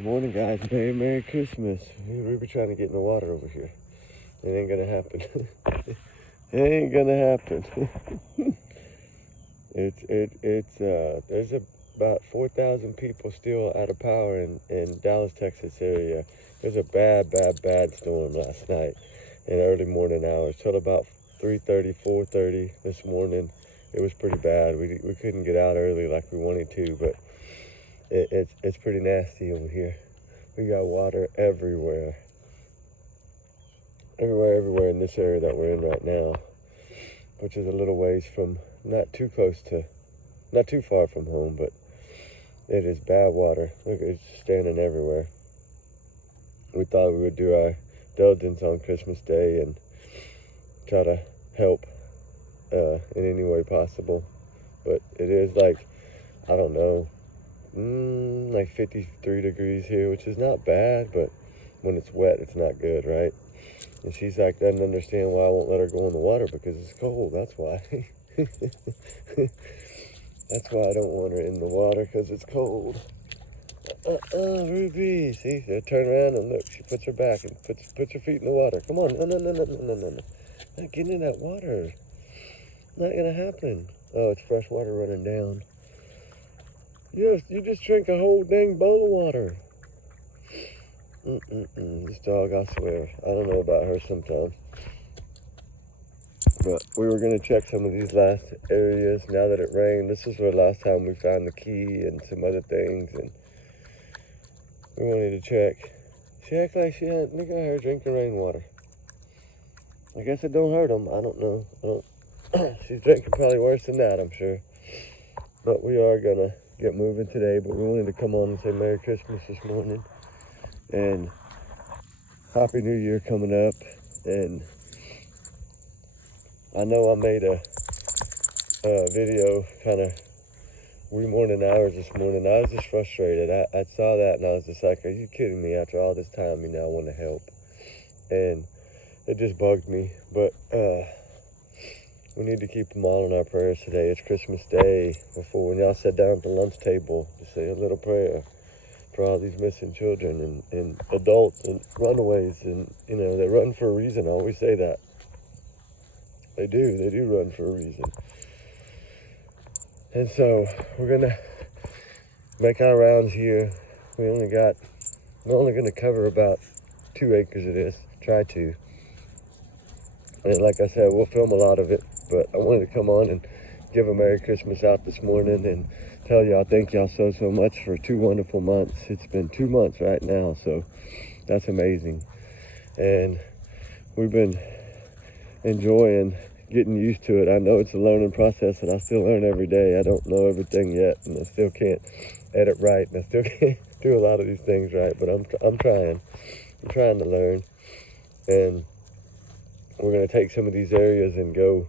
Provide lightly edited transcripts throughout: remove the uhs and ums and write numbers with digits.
Good morning, guys. Merry Christmas. We were trying to get in the water over here. It ain't gonna happen. It ain't gonna happen. There's about 4,000 people still out of power in Dallas, Texas area. There's a bad storm last night in early morning hours till about 3:30, 4:30 this morning. It was pretty bad. We couldn't get out early like we wanted to, but it's pretty nasty over here. We got water everywhere in this area that we're in right now, which is a little ways from, not too far from home, but it is bad water. Look, it's standing everywhere. We thought we would do our diligence on Christmas Day and try to help in any way possible, but it is like, I don't know, like 53 degrees here, which is not bad, but when it's wet, it's not good, right? And she's like, doesn't understand why I won't let her go in the water, because it's cold. That's why. That's why I don't want her in the water, because it's cold. Ruby, see, turn around and look. She puts her back and puts her feet in the water. Come on, no. Not getting in that water. Not gonna happen. Oh, it's fresh water running down. You just drank a whole dang bowl of water. This dog, I swear, I don't know about her sometimes. But we were going to check some of these last areas now that it rained. This is the last time we found the key and some other things, and we wanted to check. She acts like she had, look at her drinking rainwater. I guess it don't hurt them. I don't know. She's drinking probably worse than that, I'm sure. But we are going to get moving today, but we wanted to come on and say Merry Christmas this morning and Happy New Year coming up. And I know I made a video kind of wee morning hours this morning. I was just frustrated. I saw that and I was just like, are you kidding me? After all this time, you now want to help. And it just bugged me. But we need to keep them all in our prayers today. It's Christmas Day. Before, when y'all sat down at the lunch table, to say a little prayer for all these missing children and adults and runaways. And, you know, they run for a reason. I always say that. They do run for a reason. And so we're going to make our rounds here. We're only going to cover about 2 acres of this. Try to. And like I said, we'll film a lot of it. But I wanted to come on and give a Merry Christmas out this morning and tell y'all thank y'all so much for 2 wonderful months. It's been 2 months right now, so that's amazing. And we've been enjoying getting used to it. I know it's a learning process, and I still learn every day. I don't know everything yet, and I still can't edit right, and I still can't do a lot of these things right, but I'm trying. I'm trying to learn. And we're going to take some of these areas and go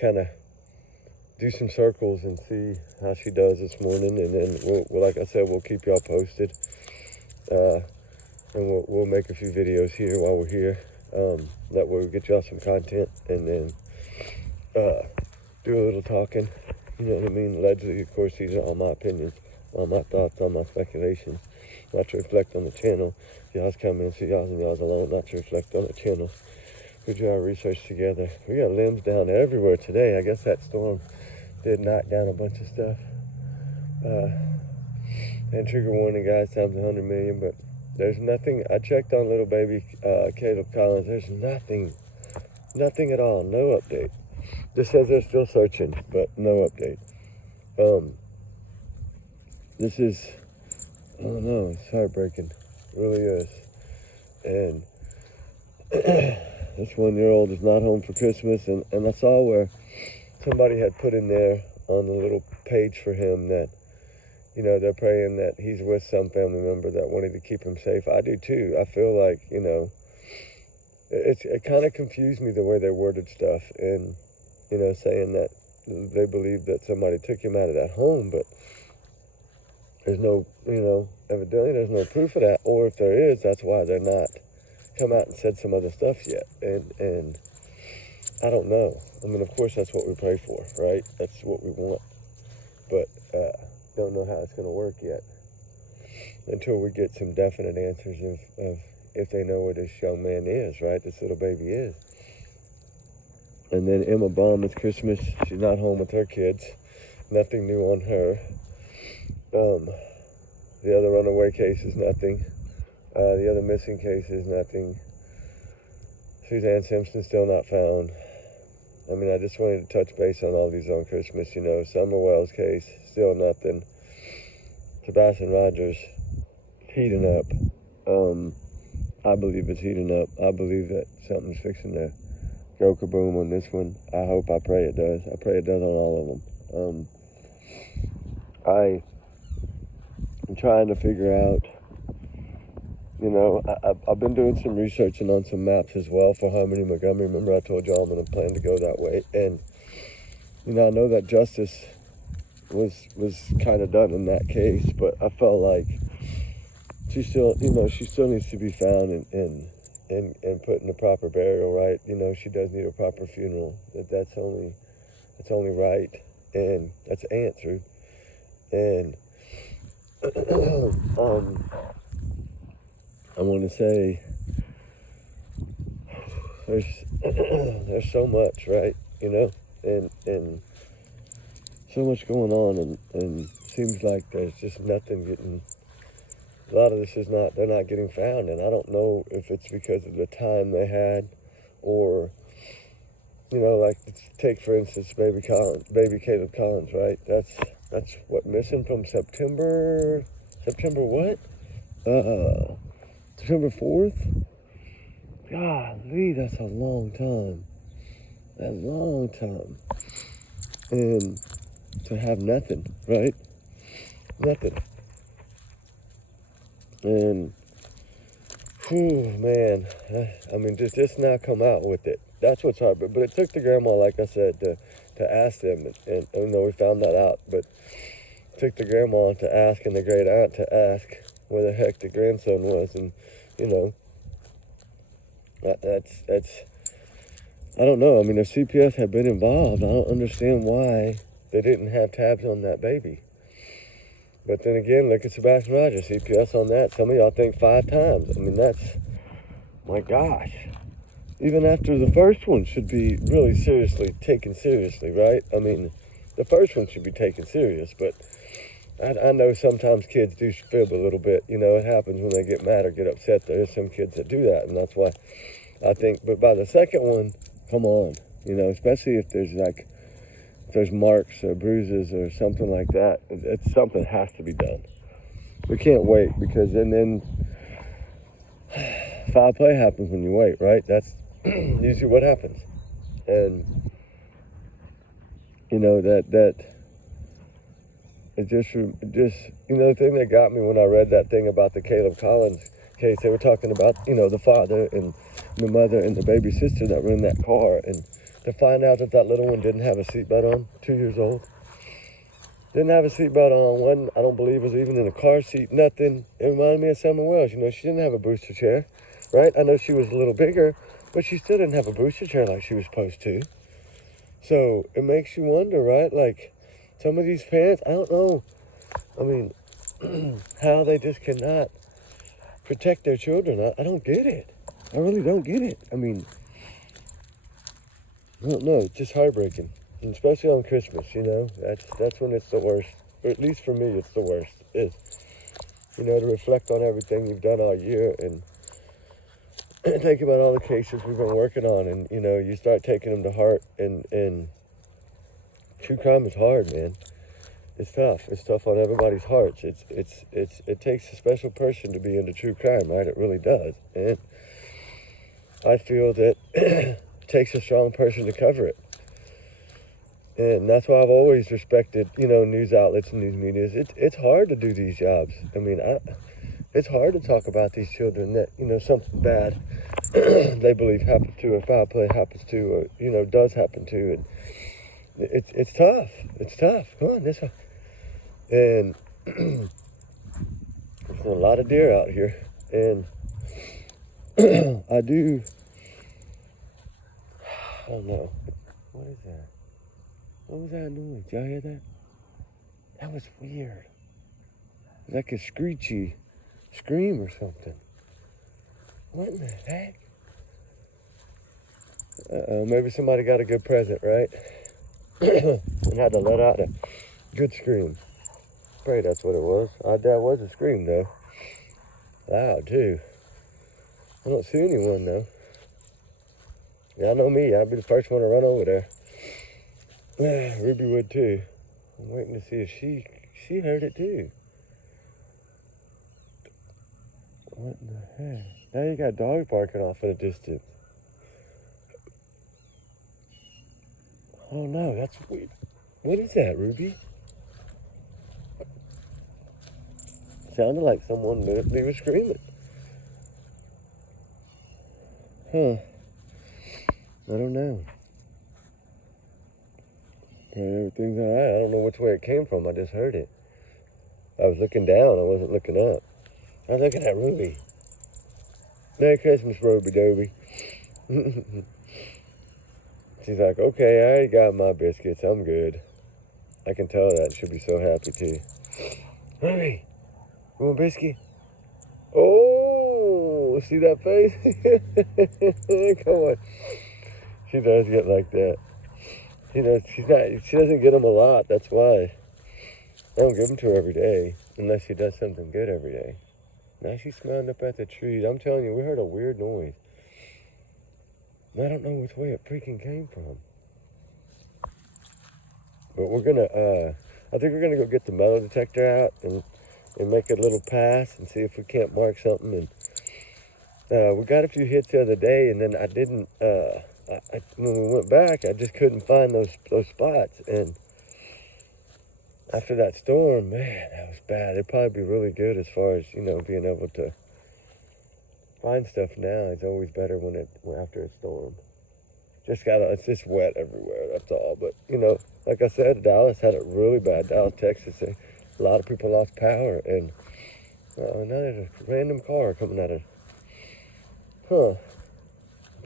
kind of do some circles and see how she does this morning, and then we'll like I said, we'll keep y'all posted, and we'll make a few videos here while we're here. That way we'll get y'all some content, and then do a little talking. You know what I mean? Allegedly, of course, these are all my opinions, all my thoughts, all my speculations, not to reflect on the channel. Y'all's comments, y'all's and y'all's alone, not to reflect on the channel. We do our research together. We got limbs down everywhere today. I guess that storm did knock down a bunch of stuff. And trigger warning, guys, times 100 million. But there's nothing. I checked on little baby Caleb Collins. There's nothing at all. No update. Just says they're still searching, but no update. This is, I don't know, it's heartbreaking. It really is. And this 1-year-old is not home for Christmas, and I saw where somebody had put in there on the little page for him that, you know, they're praying that he's with some family member that wanted to keep him safe. I do too. I feel like, you know, it kind of confused me the way they worded stuff, and, you know, saying that they believe that somebody took him out of that home, but there's no, you know, evidently there's no proof of that, or if there is, that's why they're not come out and said some other stuff yet. And I don't know. I mean, of course, that's what we pray for, right? That's what we want. But don't know how it's going to work yet. until we get some definite answers of if they know where this young man is, right? This little baby is. And then Emma Baum, it's Christmas. She's not home with her kids. Nothing new on her. The other runaway case is nothing. The other missing case is nothing. Suzanne Simpson still not found. I mean, I just wanted to touch base on all these on Christmas, Summer Wells case, still nothing. Sebastian Rogers, heating up. I believe it's heating up. I believe that something's fixing to go kaboom on this one. I hope, I pray it does. I pray it does on all of them. I'm trying to figure out, I've been doing some research and on some maps as well for Harmony Montgomery. Remember I told y'all I'm going to plan to go that way. And, I know that justice was kind of done in that case, but I felt like she still needs to be found and put in the proper burial, right? She does need a proper funeral. That's only right, and that's answered. And I want to say there's so much, right? And so much going on, and seems like there's just nothing getting. A lot of this they're not getting found, and I don't know if it's because of the time they had, or, like, take for instance, baby Caleb Collins, right? That's what, missing from September what? September 4th? Golly, that's a long time. That's a long time. And to have nothing, right? Nothing. And, man, I mean, just now come out with it. That's what's hard. But it took the grandma, like I said, to ask them. And we found that out. But it took the grandma to ask and the great aunt to ask where the heck the grandson was. And, that's I don't know. I mean, if CPS had been involved, I don't understand why they didn't have tabs on that baby. But then again, look at Sebastian Rogers, CPS on that. Some of y'all think 5 times. I mean, that's, my gosh. Even after the first one should be really taken seriously, right? I mean, the first one should be taken serious, but I know sometimes kids do fib a little bit. It happens when they get mad or get upset. There's some kids that do that, and that's why I think, but by the second one, come on, especially if there's marks or bruises or something like that, something has to be done. We can't wait, because then foul play happens when you wait, right? That's usually what happens. And, that it just, the thing that got me when I read that thing about the Caleb Collins case, they were talking about, the father and the mother and the baby sister that were in that car, and to find out that little one didn't have a seatbelt on, 2 years old. Didn't have a seatbelt on. One, I don't believe, was even in a car seat, nothing. It reminded me of Summer Wells. She didn't have a booster chair, right? I know she was a little bigger, but she still didn't have a booster chair like she was supposed to. So it makes you wonder, right? Like, some of these parents, I don't know, I mean, how they just cannot protect their children. I don't get it. I really don't get it. I mean, I don't know, it's just heartbreaking. And especially on Christmas, that's when it's the worst. Or at least for me, it's the worst. To reflect on everything you've done all year and think about all the cases we've been working on, and, you start taking them to heart, and true crime is hard, man. It's tough. It's tough on everybody's hearts. It takes a special person to be into true crime, right? It really does. And I feel that it takes a strong person to cover it. And that's why I've always respected, news outlets and news media. It's hard to do these jobs. I mean, it's hard to talk about these children that, something bad they believe happens to, or foul play happens to, or, does happen to. And it's tough. It's tough. Come on, this one. And there's a lot of deer out here. And I don't know. What is that? What was that noise? Did y'all hear that? That was weird. It's like a screechy scream or something. What in the heck? Maybe somebody got a good present, right? And had to let out a good scream. Pray that's what it was. That was a scream, though. Loud, too. I don't see anyone, though. Y'all know me. I'd be the first one to run over there. Ruby would, too. I'm waiting to see if she heard it, too. What in the heck? Now you got dogs barking off in the distance. Oh, no, that's weird. What is that, Ruby? Sounded like someone they were screaming. Huh. I don't know. Everything's all right. I don't know which way it came from. I just heard it. I was looking down. I wasn't looking up. I was looking at Ruby. Merry Christmas, Ruby Doby. She's like, okay, I already got my biscuits. I'm good. I can tell that. She'll be so happy, too. Ruby, you want a biscuit? Oh, see that face? Come on. She does get like that. She doesn't get them a lot. That's why. I don't give them to her every day. Unless she does something good every day. Now she's smelling up at the trees. I'm telling you, we heard a weird noise. I don't know which way it freaking came from. But we're gonna, I think we're gonna go get the metal detector out and make a little pass and see if we can't mark something. And we got a few hits the other day, and then I didn't, when we went back, I just couldn't find those spots. And after that storm, man, that was bad. It'd probably be really good as far as, being able to find stuff now. It's always better after a storm. It's just wet everywhere, that's all. But, like I said, Dallas had it really bad. Dallas, Texas, a lot of people lost power. And now there's a random car coming out of, I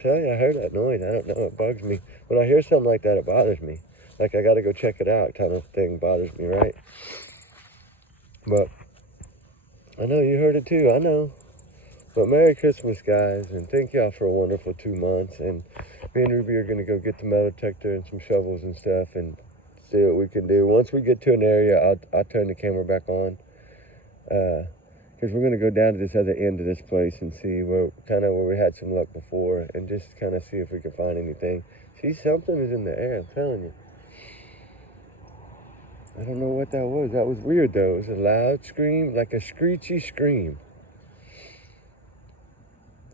tell you, I heard that noise. I don't know, it bugs me. When I hear something like that, it bothers me. Like I gotta go check it out kind of thing bothers me, right? But I know you heard it too, I know. But Merry Christmas, guys, and thank y'all for a wonderful 2 months. And me and Ruby are gonna go get the metal detector and some shovels and stuff and see what we can do. Once we get to an area, I'll turn the camera back on. Because we're gonna go down to this other end of this place and see where we had some luck before, and just kind of see if we can find anything. See, something is in the air, I'm telling you. I don't know what that was. That was weird, though. It was a loud scream, like a screechy scream.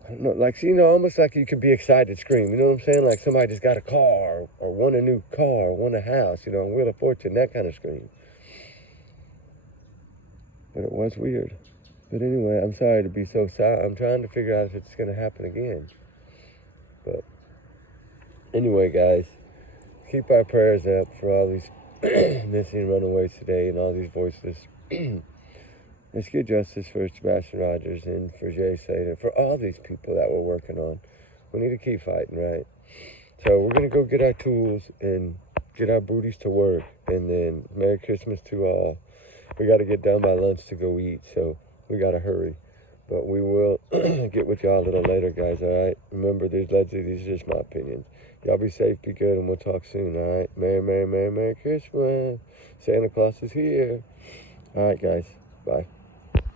I don't know, almost like you could be excited scream. You know what I'm saying? Like somebody just got a car, or won a new car, or won a house, and Wheel of Fortune, that kind of scream. But it was weird. But anyway, I'm sorry to be so silent. I'm trying to figure out if it's going to happen again. But anyway, guys, keep our prayers up for all these missing runaways today and all these voiceless. Let's get justice for Sebastian Rogers and for Jay Sater, for all these people that we're working on. We need to keep fighting, right? So we're going to go get our tools and get our booties to work. And then Merry Christmas to all. We got to get done by lunch to go eat, so we got to hurry. But we will get with y'all a little later, guys, all right? Remember, these are just my opinions. Y'all be safe, be good, and we'll talk soon, all right? Merry Christmas. Santa Claus is here. All right, guys. Bye.